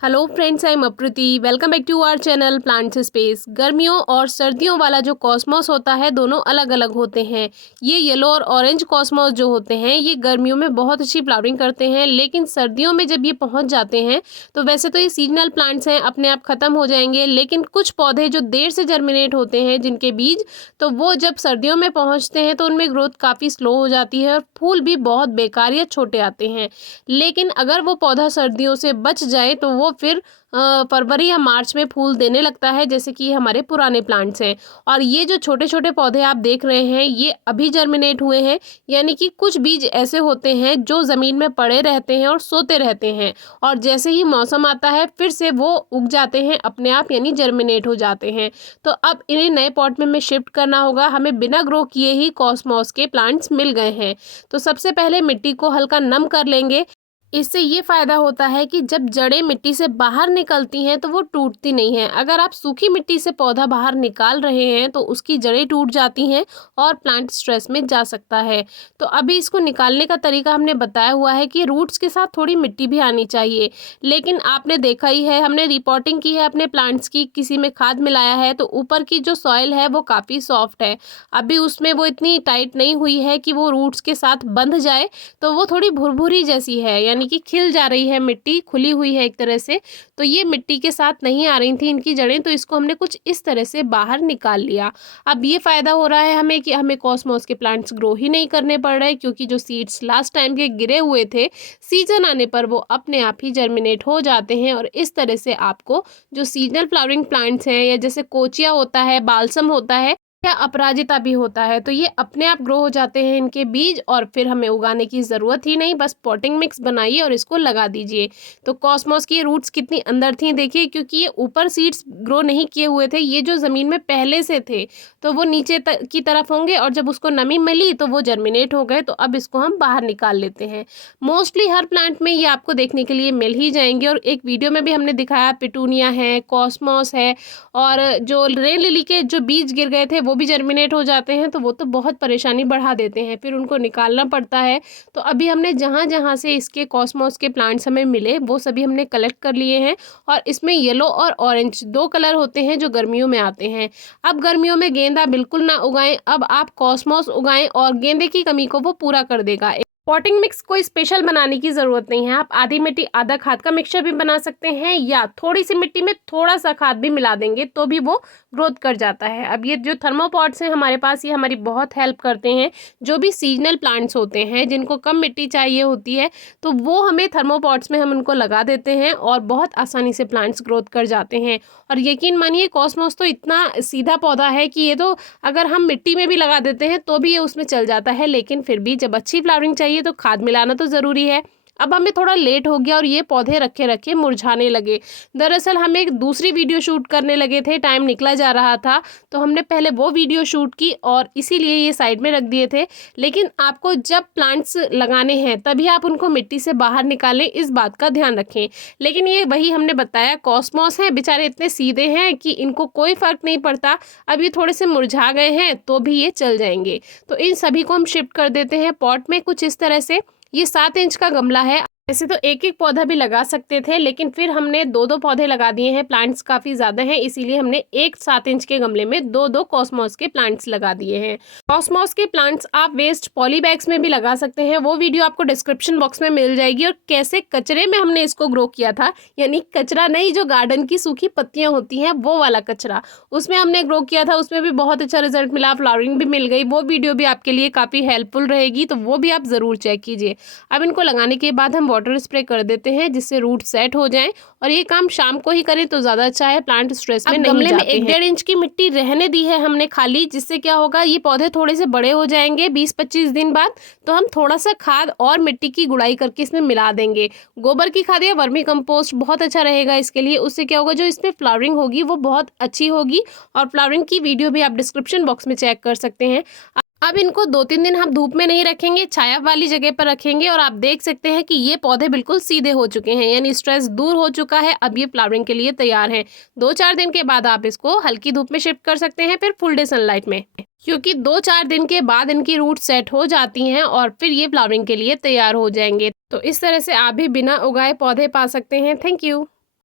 Hello friends, I am Aprati. Welcome back to our channel plants space. गर्मियों और सर्दियों वाला जो कॉस्मॉस होता है दोनों अलग अलग होते हैं। ये येलो और ऑरेंज कॉस्मॉस जो होते हैं ये गर्मियों में बहुत अच्छी फ्लावरिंग करते हैं, लेकिन सर्दियों में जब ये पहुंच जाते हैं तो वैसे तो ये सीजनल प्लांट्स हैं, अपने आप ख़त्म हो जाएंगे, लेकिन कुछ पौधे जो देर से जर्मिनेट होते हैं जिनके बीज, तो वो जब सर्दियों में पहुँचते हैं तो उनमें ग्रोथ काफ़ी स्लो हो जाती है और फूल भी बहुत बेकार या छोटे आते हैं। लेकिन अगर वो पौधा सर्दियों से बच जाए तो वो फिर फरवरी या मार्च में फूल देने लगता है, जैसे कि हमारे पुराने प्लांट्स हैं। और ये जो छोटे छोटे पौधे आप देख रहे हैं ये अभी जर्मिनेट हुए हैं, यानी कि कुछ बीज ऐसे होते हैं जो ज़मीन में पड़े रहते हैं और सोते रहते हैं, और जैसे ही मौसम आता है फिर से वो उग जाते हैं अपने आप, यानी जर्मिनेट हो जाते हैं। तो अब इन्हें नए पॉट में हमें शिफ्ट करना होगा। हमें बिना ग्रो किए ही कॉस्मॉस के प्लांट्स मिल गए हैं। तो सबसे पहले मिट्टी को हल्का नम कर लेंगे। इससे ये फ़ायदा होता है कि जब जड़ें मिट्टी से बाहर निकलती हैं तो वो टूटती नहीं हैं। अगर आप सूखी मिट्टी से पौधा बाहर निकाल रहे हैं तो उसकी जड़ें टूट जाती हैं और प्लांट स्ट्रेस में जा सकता है। तो अभी इसको निकालने का तरीका हमने बताया हुआ है कि रूट्स के साथ थोड़ी मिट्टी भी आनी चाहिए। लेकिन आपने देखा ही है, हमने रिपोर्टिंग की है अपने प्लांट्स की, किसी में खाद मिलाया है तो ऊपर की जो सॉइल है वो काफ़ी सॉफ्ट है। अभी उसमें वो इतनी टाइट नहीं हुई है कि वो रूट्स के साथ बंध जाए, तो वो थोड़ी भुरभुरी जैसी है, यानी कि खिल जा रही है, मिट्टी खुली हुई है एक तरह से। तो ये मिट्टी के साथ नहीं आ रही थी इनकी जड़ें, तो इसको हमने कुछ इस तरह से बाहर निकाल लिया। अब ये फ़ायदा हो रहा है हमें कि हमें कॉस्मॉस के प्लांट्स ग्रो ही नहीं करने पड़ रहे, क्योंकि जो सीड्स लास्ट टाइम के गिरे हुए थे, सीजन आने पर वो अपने आप ही जर्मिनेट हो जाते हैं। और इस तरह से आपको जो सीजनल फ्लावरिंग प्लांट्स हैं, या जैसे कोचिया होता है, बालसम होता है या अपराजिता भी होता है, तो ये अपने आप ग्रो हो जाते हैं इनके बीज, और फिर हमें उगाने की ज़रूरत ही नहीं, बस पॉटिंग मिक्स बनाइए और इसको लगा दीजिए। तो कॉस्मॉस की रूट्स कितनी अंदर थी देखिए, क्योंकि ये ऊपर सीड्स ग्रो नहीं किए हुए थे, ये जो ज़मीन में पहले से थे तो वो नीचे की तरफ होंगे, और जब उसको नमी मिली तो वो जर्मिनेट हो गए। तो अब इसको हम बाहर निकाल लेते हैं। मोस्टली हर प्लांट में ये आपको देखने के लिए मिल ही जाएंगे, और एक वीडियो में भी हमने दिखाया, पिटूनिया है, कॉस्मॉस है, और जो रेन लिली के जो बीज गिर गए थे वो भी जर्मिनेट हो जाते हैं। तो वो तो बहुत परेशानी बढ़ा देते हैं, फिर उनको निकालना पड़ता है। तो अभी हमने जहाँ जहाँ से इसके कॉस्मॉस के प्लांट्स हमें मिले वो सभी हमने कलेक्ट कर लिए हैं। और इसमें येलो और ऑरेंज दो कलर होते हैं जो गर्मियों में आते हैं। अब गर्मियों में गेंदा बिल्कुल ना उगाएं, अब आप कॉस्मॉस उगाएं और गेंदे की कमी को वो पूरा कर देगा। पॉटिंग मिक्स कोई स्पेशल बनाने की ज़रूरत नहीं है, आप आधी मिट्टी आधा खाद का मिक्सचर भी बना सकते हैं, या थोड़ी सी मिट्टी में थोड़ा सा खाद भी मिला देंगे तो भी वो ग्रोथ कर जाता है। अब ये जो थर्मोपॉट्स हैं हमारे पास, ये हमारी बहुत हेल्प करते हैं। जो भी सीजनल प्लांट्स होते हैं जिनको कम मिट्टी चाहिए होती है, तो वो हमें थर्मोपॉट्स में हम उनको लगा देते हैं और बहुत आसानी से प्लांट्स ग्रोथ कर जाते हैं। और यकीन मानिए कॉस्मॉस तो इतना सीधा पौधा है कि ये तो अगर हम मिट्टी में भी लगा देते हैं तो भी ये उसमें चल जाता है, लेकिन फिर भी जब अच्छी फ्लावरिंग चाहिए तो खाद मिलाना तो ज़रूरी है। अब हमें थोड़ा लेट हो गया और ये पौधे रखे रखे मुरझाने लगे। दरअसल हम एक दूसरी वीडियो शूट करने लगे थे, टाइम निकला जा रहा था, तो हमने पहले वो वीडियो शूट की और इसीलिए ये साइड में रख दिए थे। लेकिन आपको जब प्लांट्स लगाने हैं तभी आप उनको मिट्टी से बाहर निकालें, इस बात का ध्यान रखें। लेकिन ये वही हमने बताया, कॉस्मॉस हैं बेचारे इतने सीधे हैं कि इनको कोई फ़र्क नहीं पड़ता। अब ये थोड़े से मुरझा गए हैं तो भी ये चल जाएंगे। तो इन सभी को हम शिफ्ट कर देते हैं पॉट में कुछ इस तरह से। ये 7 इंच का गमला है। वैसे तो एक एक पौधा भी लगा सकते थे, लेकिन फिर हमने दो दो पौधे लगा दिए हैं, प्लांट्स काफ़ी ज़्यादा हैं, इसीलिए हमने एक 7 इंच के गमले में दो दो कॉस्मॉस के प्लांट्स लगा दिए हैं। कॉस्मॉस के प्लांट्स आप वेस्ट पॉली बैग्स में भी लगा सकते हैं, वो वीडियो आपको डिस्क्रिप्शन बॉक्स में मिल जाएगी। और कैसे कचरे में हमने इसको ग्रो किया था, यानी कचरा नहीं, जो गार्डन की सूखी पत्तियाँ होती हैं वो वाला कचरा, उसमें हमने ग्रो किया था, उसमें भी बहुत अच्छा रिजल्ट मिला, फ्लावरिंग भी मिल गई। वो वीडियो भी आपके लिए काफ़ी हेल्पफुल रहेगी, तो वो भी आप ज़रूर चेक कीजिए। अब इनको लगाने के बाद हम वाटर स्प्रे कर देते हैं जिससे रूट सेट हो जाएं, और ये काम शाम को ही करें तो ज़्यादा अच्छा है, प्लांट स्ट्रेस में नहीं जाते हैं। गमले में 1-1.5 इंच की मिट्टी रहने दी है हमने खाली, जिससे क्या होगा, ये पौधे थोड़े से बड़े हो जाएंगे 20-25 दिन बाद, तो हम थोड़ा सा खाद और मिट्टी की गुड़ाई करके इसमें मिला देंगे। गोबर की खाद या वर्मी कंपोस्ट बहुत अच्छा रहेगा इसके लिए। उससे क्या होगा, जो इसमें फ्लावरिंग होगी वो बहुत अच्छी होगी, और फ्लावरिंग की वीडियो भी आप डिस्क्रिप्शन बॉक्स में चेक कर सकते हैं। अब इनको 2-3 दिन हम धूप में नहीं रखेंगे, छाया वाली जगह पर रखेंगे, और आप देख सकते हैं कि ये पौधे बिल्कुल सीधे हो चुके हैं, यानी स्ट्रेस दूर हो चुका है। अब ये फ्लावरिंग के लिए तैयार हैं। 2-4 दिन के बाद आप इसको हल्की धूप में शिफ्ट कर सकते हैं, फिर फुल डे सनलाइट में, क्योंकि 2-4 दिन के बाद इनकी रूट सेट हो जाती हैं और फिर ये फ्लावरिंग के लिए तैयार हो जाएंगे। तो इस तरह से आप भी बिना उगाए पौधे पा सकते हैं। Thank you.